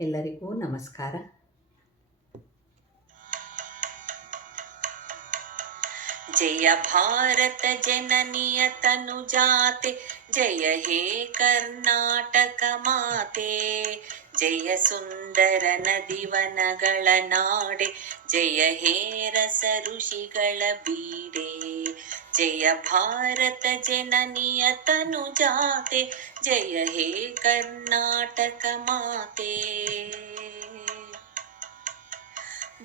ಎಲ್ಲರಿಗೂ ನಮಸ್ಕಾರ जय भारत जननीय तनुजाते जय हे ಕರ್ನಾಟಕ ಮಾತೆ ಜಯ ಸುಂದರ ನದಿವನಗಳ ನಾಡೆ ಜಯ ಹೇ ರಸ ಋಷಿಗಳ ಬೀಡೆ ಜಯ ಭಾರತ ಜನನಿಯ ತನುಜಾತೆ ಜಯ ಹೇ ಕರ್ನಾಟಕ ಮಾತೆ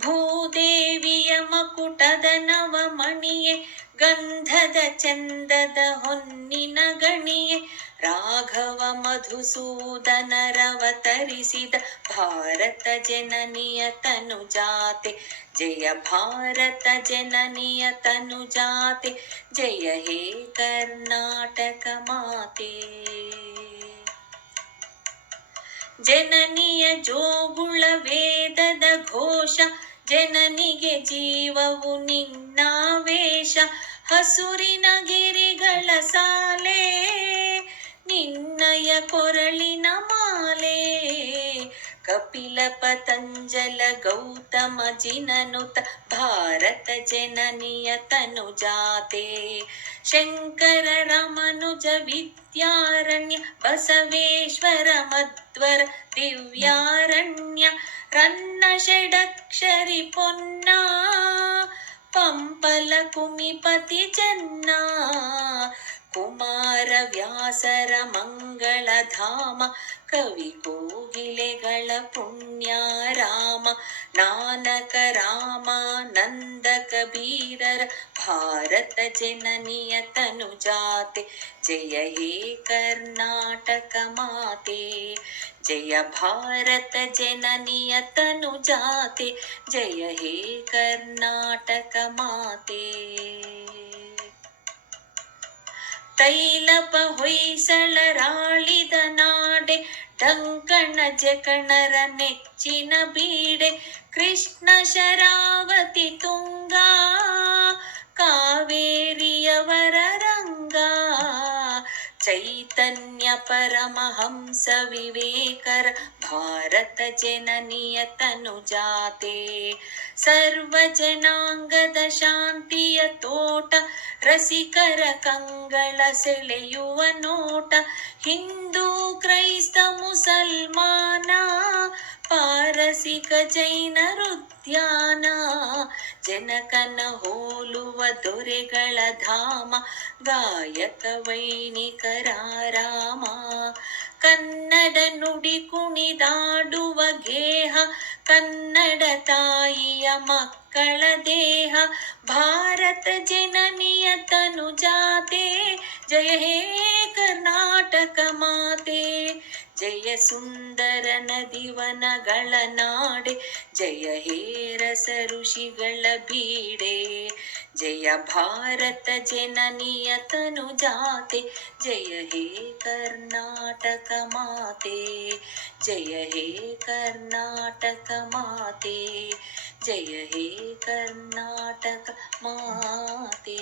ಭೂದೇವಿಯ ಮಕುಟದ ನವಮಣಿಯೇ ಗಂಧದ ಚಂದದ ಹೊನ್ನಿನ ಗಣಿಯೇ ರಾಘವ ಮಧುಸೂದನರವತರಿಸಿದ ಭಾರತ ಜನನಿಯ ತನುಜಾತೆ ಜಯ ಭಾರತ ಜನನಿಯ ತನುಜಾತೆ ಜಯ ಹೇ ಕರ್ನಾಟಕ ಮಾತೆ ಜನನಿಯ ಜೋಗುಳ ವೇದದ ಘೋಷ ಜನನಿಗೆ ಜೀವವು ನಿನ್ನಾವೇಶ ಹಸುರಿನ ಗಿರಿಗಳ కపిల పతంజల గౌతమ జిననుత భారత జననియ తనుజాతే శంకర రమనుజ విద్యారణ్య బసవేశ్వర మధ్వర దివ్యారణ్య రన్న షడక్షరి పొన్నా. పంపల కుమిపతి జన్నా. ವ್ಯಾಸರ ಮಂಗಳಧಾಮ ಕವಿ ಕೋಗಿಲೆಗಳ ಪುಣ್ಯ ರಾಮ ನಾನಕ ರಾಮ ನಂದ ಕಬೀರರ ಭಾರತ ಜನನಿಯ ತನುಜಾತೆ ಜಯ ಹೇ ಕರ್ನಾಟಕ ಮಾತೆ ಜಯ ಭಾರತ ಜನನಿಯ ತನುಜಾತೆ ಜಯ ಹೇ ಕರ್ನಾಟಕ ಮಾತೆ ತೈಲಪ ಹೊಯ್ಸಳರಾಳಿದ ನಾಡೆ ಡಂಕಣ ಜಕಣರ ನೆಚ್ಚಿನ ಬೀಡೆ ಕೃಷ್ಣ ಶರಾವತಿ ಚೈತನ್ಯ ಪರಮಹಂಸ ವಿವೇಕರ ಭಾರತ ಜನನಿಯ ತನುಜಾತೆ ಸರ್ವ ಜನಾಂಗದ ಶಾಂತಿಯ ತೋಟ ರಸಿಕರ ಕಂಗಳ ಸೆಳೆಯುವ ನೋಟ ಹಿಂದೂ ಕ್ರೈಸ್ತ ಮುಸಲ್ಮಾನ ಪಾರಸಿಕ ಜೈನರುದ್ಯಾನ ಜನಕನ ಹೋಲುವ ದೊರೆಗಳ ಧಾಮ, ಗಾಯಕ ವೈಣಿಕರಾರಾಮ ಕನ್ನಡ ನುಡಿ ಕುಣಿದಾಡುವ ಗೇಹ, ಕನ್ನಡ ತಾಯಿಯ ಮಕ್ಕಳ ದೇಹ. ಭಾರತ ಜನನಿಯ ತನುಜಾತೆ ಜಯ ಹೇ ಸುಂದರ ನದಿವನಗಳ ನಾಡೆ ಜಯ ಹೇ ರಸ ಋಷಿಗಳ ಬೀಡೆ ಜಯ ಭಾರತ ಜನನಿಯ ತನುಜಾತೆ ಜಯ ಹೇ ಕರ್ನಾಟಕ ಮಾತೆ ಜಯ ಹೇ ಕರ್ನಾಟಕ ಮಾತೆ ಜಯ ಹೇ ಕರ್ನಾಟಕ ಮಾತೆ